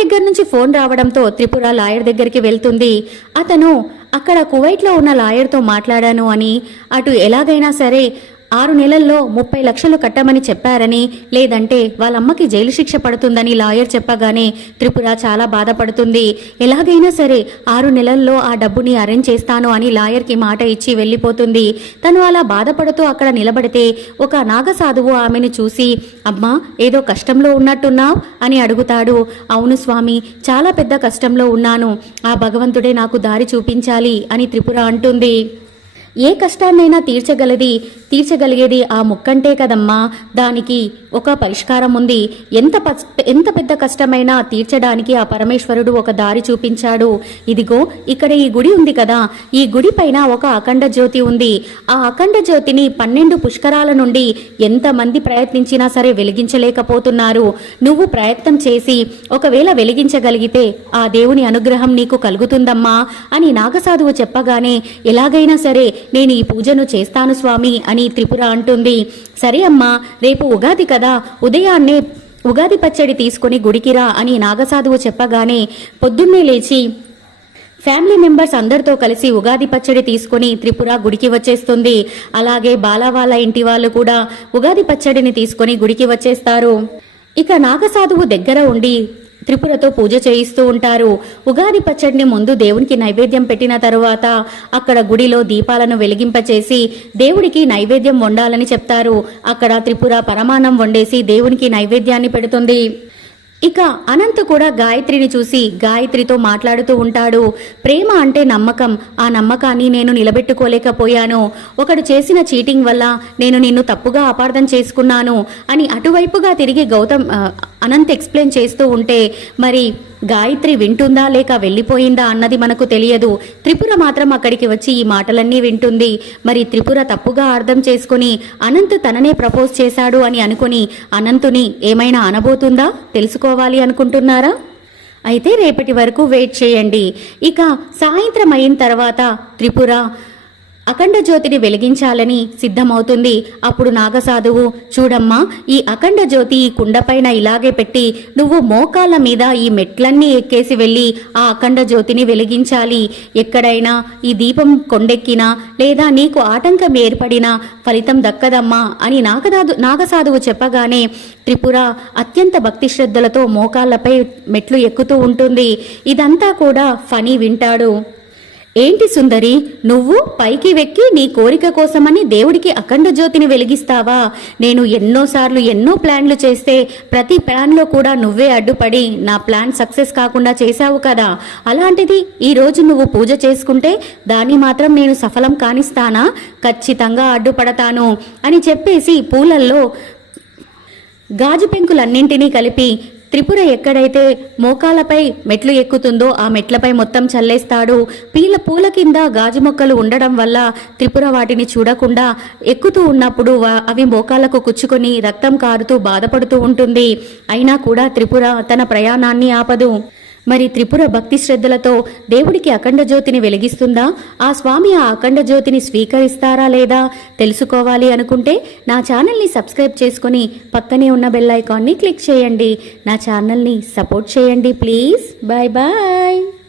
దగ్గర నుంచి ఫోన్ రావడంతో త్రిపుర లాయర్ దగ్గరికి వెళ్తుంది. అతను అక్కడ కువైట్లో ఉన్న లాయర్తో మాట్లాడాను అని. అటు ఎలాగైనా సరే ఆరు నెలల్లో ముప్పై లక్షలు కట్టమని చెప్పారని లేదంటే వాళ్ళమ్మకి జైలు శిక్ష పడుతుందని లాయర్ చెప్పగానే త్రిపుర చాలా బాధపడుతుంది. ఎలాగైనా సరే ఆరు నెలల్లో ఆ డబ్బుని అరేంజ్ చేస్తాను అని లాయర్కి మాట ఇచ్చి వెళ్ళిపోతుంది. తను అలా బాధపడుతూ అక్కడ నిలబడితే ఒక నాగసాధువు ఆమెను చూసి అమ్మా ఏదో కష్టంలో ఉన్నట్టున్నావు? అని అడుగుతాడు. అవును స్వామి చాలా పెద్ద కష్టంలో ఉన్నాను. ఆ భగవంతుడే నాకు దారి చూపించాలి అని త్రిపుర అంటుంది. ఏ కష్టాన్నైనా తీర్చగలది తీర్చగలిగేది ఆ ముక్కంటే కదమ్మా. దానికి ఒక పరిష్కారం ఉంది. ఎంత ఎంత పెద్ద కష్టమైనా తీర్చడానికి ఆ పరమేశ్వరుడు ఒక దారి చూపించాడు. ఇదిగో ఇక్కడ ఈ గుడి ఉంది కదా. ఈ గుడి పైన ఒక అఖండ జ్యోతి ఉంది. ఆ అఖండ జ్యోతిని పన్నెండు పుష్కరాల నుండి ఎంతమంది ప్రయత్నించినా సరే వెలిగించలేకపోతున్నారు. నువ్వు ప్రయత్నం చేసి ఒకవేళ వెలిగించగలిగితే ఆ దేవుని అనుగ్రహం నీకు కలుగుతుందమ్మా అని నాగసాధువు చెప్పగానే ఎలాగైనా సరే నేను ఈ పూజను చేస్తాను స్వామి అని త్రిపుర అంటుంది. సరే అమ్మా రేపు ఉగాది కదా. ఉదయాన్నే ఉగాది పచ్చడి తీసుకుని గుడికిరా అని నాగసాధువు చెప్పగానే పొద్దున్నే లేచి ఫ్యామిలీ మెంబర్స్ అందరితో కలిసి ఉగాది పచ్చడి తీసుకుని త్రిపుర గుడికి వచ్చేస్తుంది. అలాగే బాలావాల వాళ్ళ ఇంటి వాళ్ళు కూడా ఉగాది పచ్చడిని తీసుకొని గుడికి వచ్చేస్తారు. ఇక నాగసాధువు దగ్గర ఉండి త్రిపురతో పూజ చేయిస్తూ ఉంటారు. ఉగాది పచ్చడిని ముందు దేవునికి నైవేద్యం పెట్టిన తరువాత అక్కడ గుడిలో దీపాలను వెలిగింపచేసి దేవుడికి నైవేద్యం వండాలని చెప్తారు. అక్కడ త్రిపుర పరమాన్నం వండేసి దేవునికి నైవేద్యాన్ని పెడుతుంది. ఇక అనంత్ కూడా గాయత్రిని చూసి గాయత్రితో మాట్లాడుతూ ఉంటాడు. ప్రేమ అంటే నమ్మకం. ఆ నమ్మకాన్ని నేను నిలబెట్టుకోలేకపోయాను. ఒకడు చేసిన చీటింగ్ వల్ల నేను నిన్ను తప్పుగా అపార్థం చేసుకున్నాను అని అటువైపుగా తిరిగి గౌతమ్ అనంత్ ఎక్స్ప్లెయిన్ చేస్తూ ఉంటే మరి గాయత్రి వింటుందా లేక వెళ్ళిపోయిందా అన్నది మనకు తెలియదు. త్రిపుర మాత్రం అక్కడికి వచ్చి ఈ మాటలన్నీ వింటుంది. మరి త్రిపుర తప్పుగా అర్థం చేసుకుని అనంత్ తననే ప్రపోజ్ చేశాడు అని అనుకుని అనంతుని ఏమైనా అనబోతుందా? తెలుసుకోవాలి అనుకుంటున్నారా? అయితే రేపటి వరకు వెయిట్ చేయండి. ఇక సాయంత్రం అయిన తర్వాత త్రిపుర అఖండ జ్యోతిని వెలిగించాలని సిద్ధమవుతుంది. అప్పుడు నాగసాధువు చూడమ్మా ఈ అఖండ జ్యోతి ఈ కుండపైన ఇలాగే పెట్టి నువ్వు మోకాళ్ళ మీద ఈ మెట్లన్నీ ఎక్కేసి వెళ్ళి ఆ అఖండ జ్యోతిని వెలిగించాలి. ఎక్కడైనా ఈ దీపం కొండెక్కినా లేదా నీకు ఆటంకం ఏర్పడినా ఫలితం దక్కదమ్మా అని నాగదాదు నాగసాధువు చెప్పగానే త్రిపుర అత్యంత భక్తి శ్రద్ధలతో మోకాళ్ళపై మెట్లు ఎక్కుతూ ఉంటుంది. ఇదంతా కూడా ఫనీ వింటాడు. ఏంటి సుందరి? నువ్వు పైకి వెక్కి నీ కోరిక కోసమని దేవుడికి అఖండ జ్యోతిని వెలిగిస్తావా? నేను ఎన్నోసార్లు ఎన్నో ప్లాన్లు చేస్తే ప్రతి ప్లాన్లో కూడా నువ్వే అడ్డుపడి నా ప్లాన్ సక్సెస్ కాకుండా చేశావు కదా. అలాంటిది ఈ రోజు నువ్వు పూజ చేసుకుంటే దాన్ని మాత్రం నేను సఫలం కానిస్తానా? ఖచ్చితంగా అడ్డుపడతాను అని చెప్పేసి పూలల్లో గాజు పెంకులన్నింటినీ కలిపి త్రిపుర ఎక్కడైతే మోకాలపై మెట్లు ఎక్కుతుందో ఆ మెట్లపై మొత్తం చల్లేస్తాడు. పీల పూల కింద గాజు మొక్కలు ఉండడం వల్ల త్రిపుర వాటిని చూడకుండా ఎక్కుతూ ఉన్నప్పుడు అవి మోకాలకు కుచ్చుకొని రక్తం కారుతూ బాధపడుతూ ఉంటుంది. అయినా కూడా త్రిపుర తన ప్రయాణాన్ని ఆపదు. మరి త్రిపుర భక్తి శ్రద్ధలతో దేవుడికి అఖండ జ్యోతిని వెలిగిస్తుందా? ఆ స్వామి ఆ అఖండ జ్యోతిని స్వీకరిస్తారా లేదా? తెలుసుకోవాలి అనుకుంటే నా ఛానల్ని సబ్స్క్రైబ్ చేసుకొని పక్కనే ఉన్న బెల్ ఐకాన్ని క్లిక్ చేయండి. నా ఛానల్ని సపోర్ట్ చేయండి ప్లీజ్. Bye bye